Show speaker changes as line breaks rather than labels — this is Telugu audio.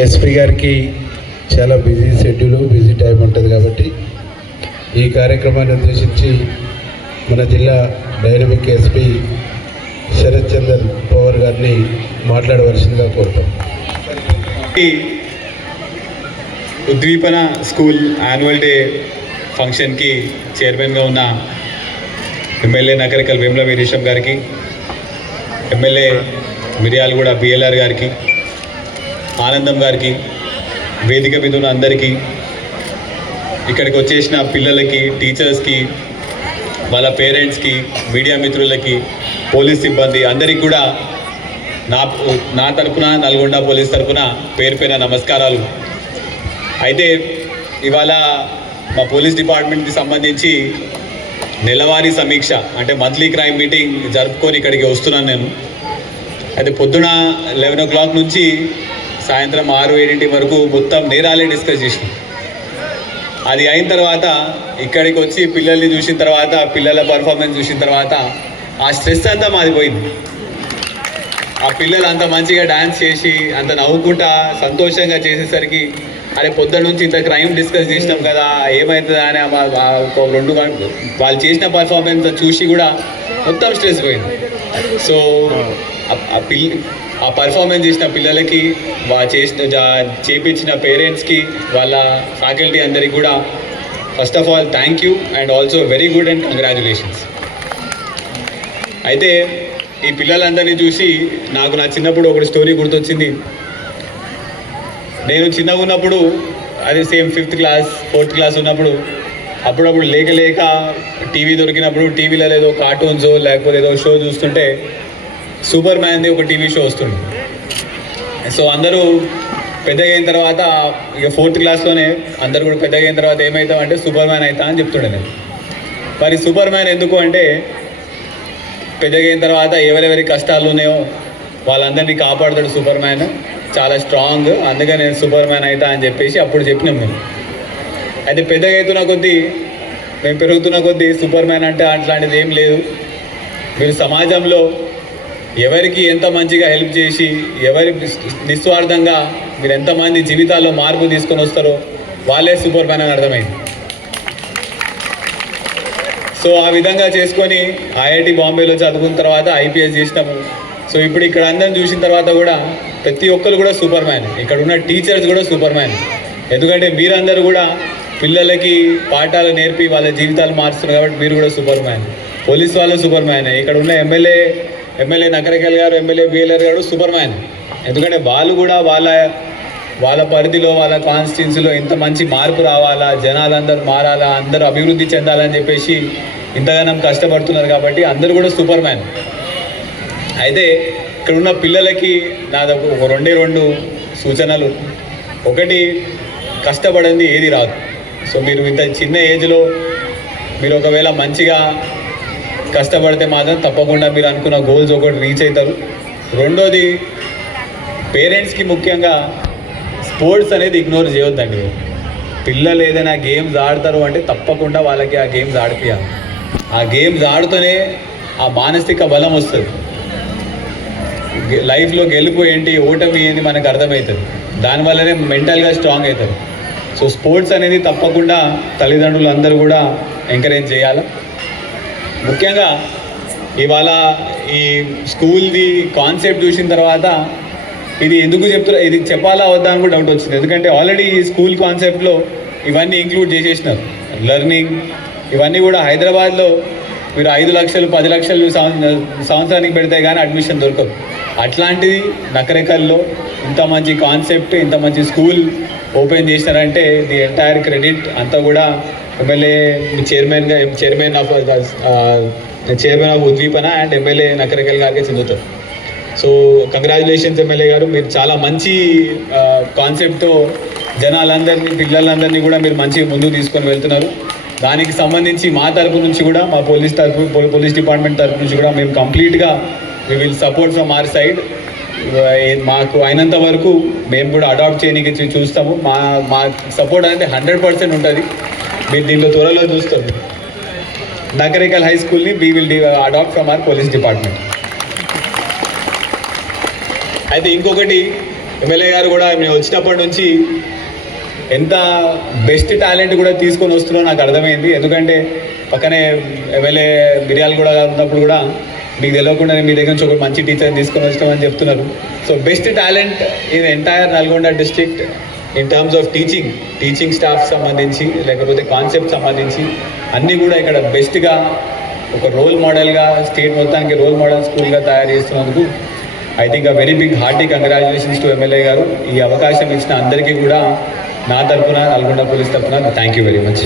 ఎస్పీ గారికి చాలా బిజీ షెడ్యూల్ బిజీ టైం ఉంటుంది కాబట్టి ఈ కార్యక్రమాన్ని ఉద్దేశించి మన జిల్లా డైనమిక్ ఎస్పీ శరత్ చందర్ పవర్ గారిని మాట్లాడవలసిందిగా కోరుతాం.
ఉద్దీపన స్కూల్ యాన్యువల్ డే ఫంక్షన్కి చైర్మన్గా ఉన్న ఎమ్మెల్యే నకరికల్ వేముల వీరేశం గారికి ఎమ్మెల్యే మిర్యాలగూడ బిఎల్ఆర్ గారికి ఆనందం గారికి వేదిక మీద ఉన్న అందరికీ ఇక్కడికి వచ్చేసిన పిల్లలకి టీచర్స్కి వాళ్ళ పేరెంట్స్కి మీడియా మిత్రులకి పోలీస్ సిబ్బంది అందరికీ కూడా నా నా తరపున నల్గొండ పోలీస్ తరపున పేరు పైన నమస్కారాలు. అయితే ఇవాళ మా పోలీస్ డిపార్ట్మెంట్కి సంబంధించి నెలవారీ సమీక్ష అంటే మంత్లీ క్రైమ్ మీటింగ్ జరుపుకొని ఇక్కడికి వస్తున్నాను నేను. అయితే పొద్దున లెవెన్ ఓ క్లాక్ నుంచి సాయంత్రం ఆరు ఏడింటి వరకు మొత్తం నేరాలే డిస్కస్ చేసినాం. అది అయిన తర్వాత ఇక్కడికి వచ్చి పిల్లల్ని చూసిన తర్వాత పిల్లల పర్ఫార్మెన్స్ చూసిన తర్వాత ఆ స్ట్రెస్ అంతా మాది పోయింది. ఆ పిల్లలు అంత మంచిగా డాన్స్ చేసి అంత నవ్వుకుంటా సంతోషంగా చేసేసరికి అరే పొద్దున్న నుంచి ఇంత క్రైమ్ డిస్కస్ చేసినాం కదా ఏమవుతుందా అని ఒక రెండు గంటలు వాళ్ళు చేసిన పర్ఫార్మెన్స్ చూసి కూడా మొత్తం స్ట్రెస్ పోయింది. సో ఆ పిల్ల ఆ పర్ఫార్మెన్స్ చేసిన పిల్లలకి వా చేసిన జా- చేపించిన పేరెంట్స్కి వాళ్ళ ఫ్యాకల్టీ అందరికి కూడా first of all thank you and also very good and congratulations అయితే ఈ పిల్లలందరినీ చూసి నాకు నా చిన్నప్పుడు ఒకటి స్టోరీ గుర్తొచ్చింది. నేను చిన్నగా ఉన్నప్పుడు అది same fifth class fourth class ఉన్నప్పుడు అప్పుడప్పుడు లేక లేక టీవీ దొరికినప్పుడు టీవీలో ఏదో కార్టూన్స్ లేకపోతే ఏదో షో చూస్తుంటే సూపర్ మ్యాన్ది ఒక టీవీ షో వస్తుంది. సో అందరూ పెద్దగా అయిన తర్వాత ఇక ఫోర్త్ క్లాస్లోనే అందరు కూడా పెద్దగా అయిన తర్వాత ఏమవుతాం అంటే సూపర్ మ్యాన్ అవుతా అని చెప్తుండే నేను మరి సూపర్ మ్యాన్ ఎందుకు అంటే పెద్దగా అయిన తర్వాత ఎవరెవరి కష్టాలు ఉన్నాయో వాళ్ళందరినీ కాపాడుతాడు సూపర్ మ్యాన్ చాలా స్ట్రాంగ్ అందుకే నేను సూపర్ మ్యాన్ అవుతా అని చెప్పేసి అప్పుడు చెప్పినాం మేము. అయితే పెద్దగా అవుతున్న కొద్దీ మేము పెరుగుతున్న కొద్దీ సూపర్ మ్యాన్ అంటే అట్లాంటిది ఏం లేదు. మీరు సమాజంలో ఎవరికి ఎంత మంచిగా హెల్ప్ చేసి ఎవరి నిస్వార్థంగా మీరు ఎంతమంది జీవితాల్లో మార్పు తీసుకొని వస్తారో వాళ్ళే సూపర్ మ్యాన్ అని అర్థమైంది. సో ఆ విధంగా చేసుకొని ఐఐటి బాంబేలో చదువుకున్న తర్వాత ఐపీఎస్ చేసినాము. సో ఇప్పుడు ఇక్కడ అందరం చూసిన తర్వాత కూడా ప్రతి ఒక్కరు కూడా సూపర్ మ్యాన్. ఇక్కడ ఉన్న టీచర్స్ కూడా సూపర్ మ్యాన్. ఎందుకంటే మీరందరూ కూడా పిల్లలకి పాఠాలు నేర్పి వాళ్ళ జీవితాలు మారుస్తున్నారు కాబట్టి మీరు కూడా సూపర్ మ్యాన్. పోలీస్ వాళ్ళు సూపర్ మ్యాన్. ఇక్కడ ఉన్న ఎమ్మెల్యే ఎమ్మెల్యే నకరకల్ గారు ఎమ్మెల్యే బీలర్ గారు సూపర్ మ్యాన్ ఎందుకంటే వాళ్ళు కూడా వాళ్ళ వాళ్ళ పరిధిలో వాళ్ళ కాన్స్టిట్యున్సీలో ఇంత మంచి మార్పు రావాలా జనాలందరూ మారాలా అందరూ అభివృద్ధి చెందాలని చెప్పేసి ఇంతగానం కష్టపడుతున్నారు కాబట్టి అందరూ కూడా సూపర్ మ్యాన్ అయితే ఇక్కడ ఉన్న పిల్లలకి నాదొక ఒక రెండే రెండు సూచనలు. ఒకటి కష్టపడింది ఏది రాదు. సో మీరు ఇంత చిన్న ఏజ్లో మీరు ఒకవేళ మంచిగా కష్టపడితే మాత్రం తప్పకుండా మీరు అనుకున్న గోల్స్ ఒకటి రీచ్ అవుతారు. రెండోది పేరెంట్స్కి ముఖ్యంగా స్పోర్ట్స్ అనేది ఇగ్నోర్ చేయొద్దండి. పిల్లలు ఏదైనా గేమ్స్ ఆడతారు అంటే తప్పకుండా వాళ్ళకి ఆ గేమ్స్ ఆడిపియాలి. ఆ గేమ్స్ ఆడుతూనే ఆ మానసిక బలం వస్తుంది. లైఫ్లో గెలుపు ఏంటి ఓటమి ఏంటి మనకు అర్థమవుతుంది. దానివల్లనే మెంటల్గా స్ట్రాంగ్ అవుతుంది సో స్పోర్ట్స్ అనేది తప్పకుండా తల్లిదండ్రులు అందరూ కూడా ఎంకరేజ్ చేయాలి? ముఖ్యంగా ఇవాళ ఈ స్కూల్ది కాన్సెప్ట్ చూసిన తర్వాత ఇది ఎందుకు చెప్తున్నా ఇది చెప్పాలా వద్దా అని కూడా డౌట్ వచ్చింది. ఎందుకంటే ఆల్రెడీ ఈ స్కూల్ కాన్సెప్ట్లో ఇవన్నీ ఇంక్లూడ్ చేసేసినారు. లెర్నింగ్ ఇవన్నీ కూడా హైదరాబాద్లో మీరు ఐదు లక్షలు పది లక్షలు సంవత్సరానికి పెడితే కానీ అడ్మిషన్ దొరకదు. అట్లాంటిది నకరేకల్లో ఇంత మంచి కాన్సెప్ట్ ఇంత మంచి స్కూల్ ఓపెన్ చేసినారంటే ది ఎంటైర్ క్రెడిట్ అంతా కూడా ఎమ్మెల్యే చైర్మన్గా chairman of chairman of Udveepana and MLA Nakrekal గారికి చెందుతారు. సో కంగ్రాచులేషన్స్ ఎమ్మెల్యే గారు. మీరు చాలా మంచి uh, కాన్సెప్ట్తో జనాలందరినీ పిల్లలందరినీ కూడా మీరు మంచి ముందుకు తీసుకొని వెళ్తున్నారు. దానికి సంబంధించి మా తరపు నుంచి కూడా మా పోలీస్ తరపు పోలీస్ డిపార్ట్మెంట్ తరపు నుంచి కూడా మేము కంప్లీట్గా we will support from our side మాకు అయినంత వరకు మేము కూడా అడాప్ట్ చేయడానికి చూస్తాము. మా మా సపోర్ట్ అనేది హండ్రెడ్ పర్సెంట్ ఉంటుంది. మీరు దీంట్లో త్వరలో చూస్తారు నకరికల్ హై స్కూల్ని we will adopt from our police department అయితే ఇంకొకటి ఎమ్మెల్యే గారు కూడా మేము వచ్చినప్పటి నుంచి ఎంత బెస్ట్ టాలెంట్ కూడా తీసుకొని వస్తున్నా నాకు అర్థమైంది. ఎందుకంటే పక్కనే ఎమ్మెల్యే మిర్యాల కూడా గారు ఉన్నప్పుడు కూడా మీకు తెలియకుండా మీ దగ్గర నుంచి ఒక మంచి టీచర్ తీసుకొని వచ్చామని చెప్తున్నారు. So best talent in entire Nalgonda district in terms of teaching teaching staff సంబంధించి లేకపోతే కాన్సెప్ట్ సంబంధించి అన్నీ కూడా ఇక్కడ బెస్ట్గా ఒక రోల్ మోడల్గా స్టేట్ మొత్తానికి రోల్ మోడల్ స్కూల్గా తయారు చేస్తున్నందుకు I think a very big hearty congratulations to MLA గారు. ఈ అవకాశం ఇచ్చిన అందరికీ కూడా నా తరపున నల్గొండ పోలీస్ తరపున థ్యాంక్ యూ వెరీ మచ్